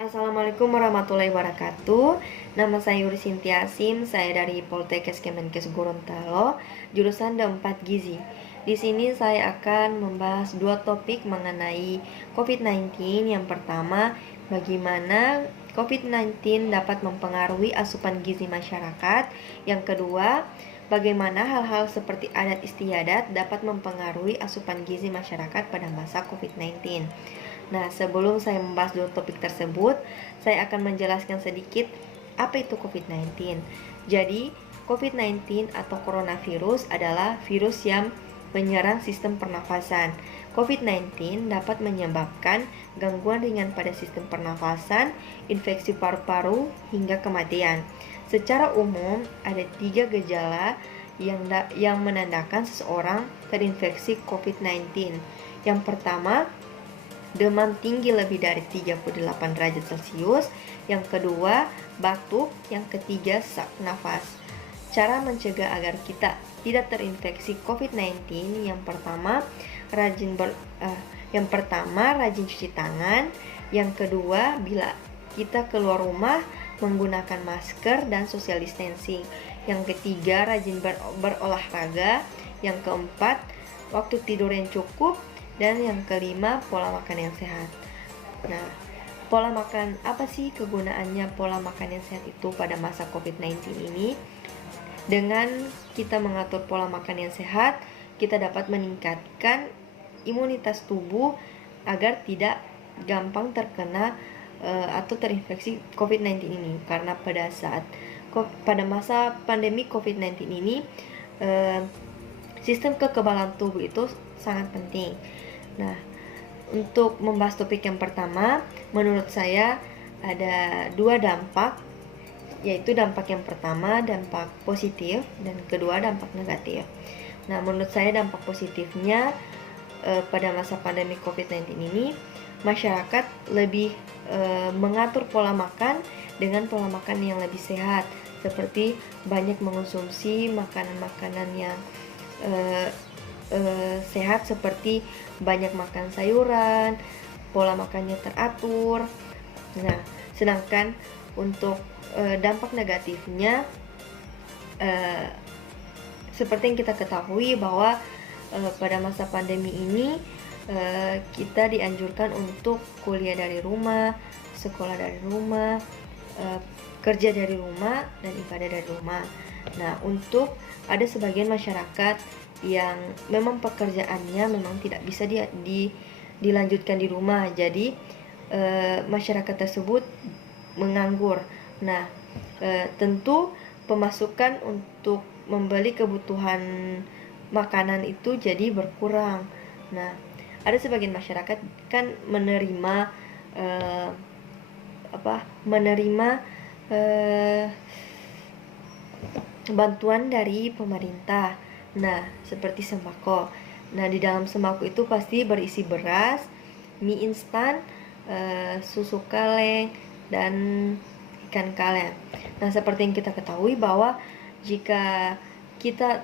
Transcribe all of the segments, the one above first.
Assalamualaikum warahmatullahi wabarakatuh. Nama saya Yuri Sintia Sim, saya dari Poltekkes Kemenkes Gorontalo, jurusan D4 Gizi. Di sini saya akan membahas dua topik mengenai COVID-19. Yang pertama, bagaimana COVID-19 dapat mempengaruhi asupan gizi masyarakat. Yang kedua, bagaimana hal-hal seperti adat istiadat dapat mempengaruhi asupan gizi masyarakat pada masa COVID-19. Nah, sebelum saya membahas dua topik tersebut, saya akan menjelaskan sedikit apa itu COVID-19. Jadi, COVID-19 atau coronavirus adalah virus yang menyerang sistem pernafasan. COVID-19 dapat menyebabkan gangguan ringan pada sistem pernafasan, infeksi paru-paru, hingga kematian. Secara umum, ada 3 gejala yang menandakan seseorang terinfeksi COVID-19. Yang pertama, demam tinggi lebih dari 38 derajat Celcius. Yang kedua, batuk. Yang ketiga, sesak nafas. Cara mencegah agar kita tidak terinfeksi COVID-19, yang pertama, rajin cuci tangan. Yang kedua, bila kita keluar rumah, menggunakan masker dan social distancing. Yang ketiga, rajin berolahraga. Yang keempat, waktu tidur yang cukup. Dan yang kelima, pola makan yang sehat. Nah, pola makan, apa sih kegunaannya pola makan yang sehat itu pada masa COVID-19 ini? Dengan kita mengatur pola makan yang sehat, kita dapat meningkatkan imunitas tubuh agar tidak gampang terkena atau terinfeksi COVID-19 ini. Karena pada masa pandemi COVID-19 ini, sistem kekebalan tubuh itu sangat penting. Nah, untuk membahas topik yang pertama, menurut saya ada dua dampak, yaitu dampak yang pertama dampak positif dan kedua dampak negatif. Nah, menurut saya dampak positifnya pada masa pandemi COVID-19 ini, masyarakat lebih mengatur pola makan dengan pola makan yang lebih sehat, seperti banyak mengonsumsi makanan-makanan yang sehat, seperti banyak makan sayuran, pola makannya teratur. Nah, sedangkan untuk dampak negatifnya, seperti yang kita ketahui bahwa pada masa pandemi ini kita dianjurkan untuk kuliah dari rumah, sekolah dari rumah, kerja dari rumah, dan ibadah dari rumah. Nah, untuk ada sebagian masyarakat yang memang pekerjaannya memang tidak bisa dilanjutkan di rumah, jadi masyarakat tersebut menganggur. Nah, tentu pemasukan untuk membeli kebutuhan makanan itu jadi berkurang. Nah, ada sebagian masyarakat kan menerima bantuan dari pemerintah. Nah, seperti sembako. Nah, di dalam sembako itu pasti berisi beras, mie instan, susu kaleng, dan ikan kaleng. Nah, seperti yang kita ketahui bahwa jika kita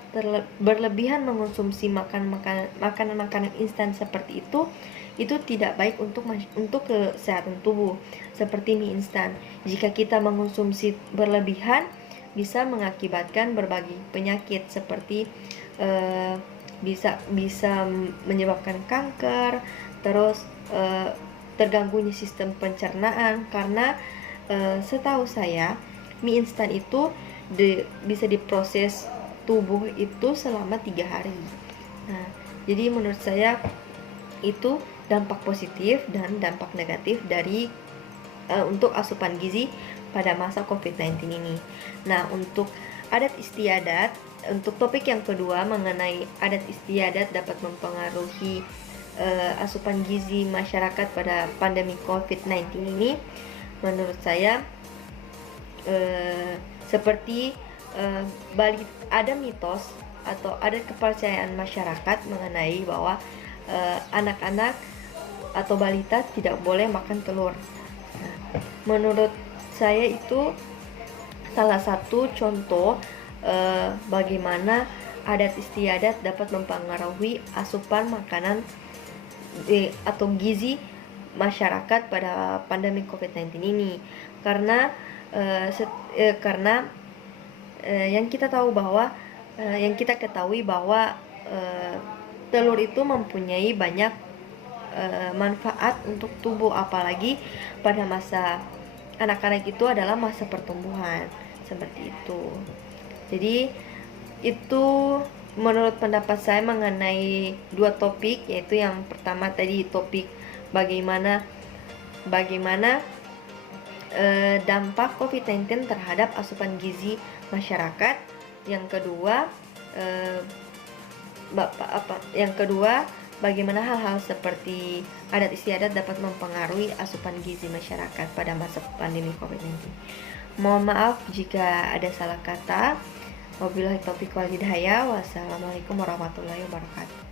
berlebihan mengonsumsi makanan-makanan instan seperti itu tidak baik untuk kesehatan tubuh. Seperti mie instan, jika kita mengonsumsi berlebihan, bisa mengakibatkan berbagai penyakit seperti bisa menyebabkan kanker, terus terganggunya sistem pencernaan, karena setahu saya mie instan itu bisa diproses tubuh itu selama 3 hari. Nah, jadi menurut saya itu dampak positif dan dampak negatif dari untuk asupan gizi pada masa COVID-19 ini. Nah, untuk adat istiadat, untuk topik yang kedua mengenai adat istiadat dapat mempengaruhi asupan gizi masyarakat pada pandemi COVID-19 ini, menurut saya seperti ada mitos atau ada kepercayaan masyarakat mengenai bahwa anak-anak atau balita tidak boleh makan telur. Nah, menurut saya itu salah satu contoh bagaimana adat istiadat dapat mempengaruhi asupan makanan atau gizi masyarakat pada pandemi COVID-19 ini. Karena yang kita ketahui bahwa telur itu mempunyai banyak manfaat untuk tubuh, apalagi pada masa anak-anak itu adalah masa pertumbuhan seperti itu. Jadi itu menurut pendapat saya mengenai dua topik, yaitu yang pertama tadi topik bagaimana dampak COVID-19 terhadap asupan gizi masyarakat. Yang kedua, bagaimana hal-hal seperti adat istiadat dapat mempengaruhi asupan gizi masyarakat pada masa pandemi COVID-19. Mohon maaf jika ada salah kata. Wabillahi taufiq wal hidayah. Wassalamualaikum warahmatullahi wabarakatuh.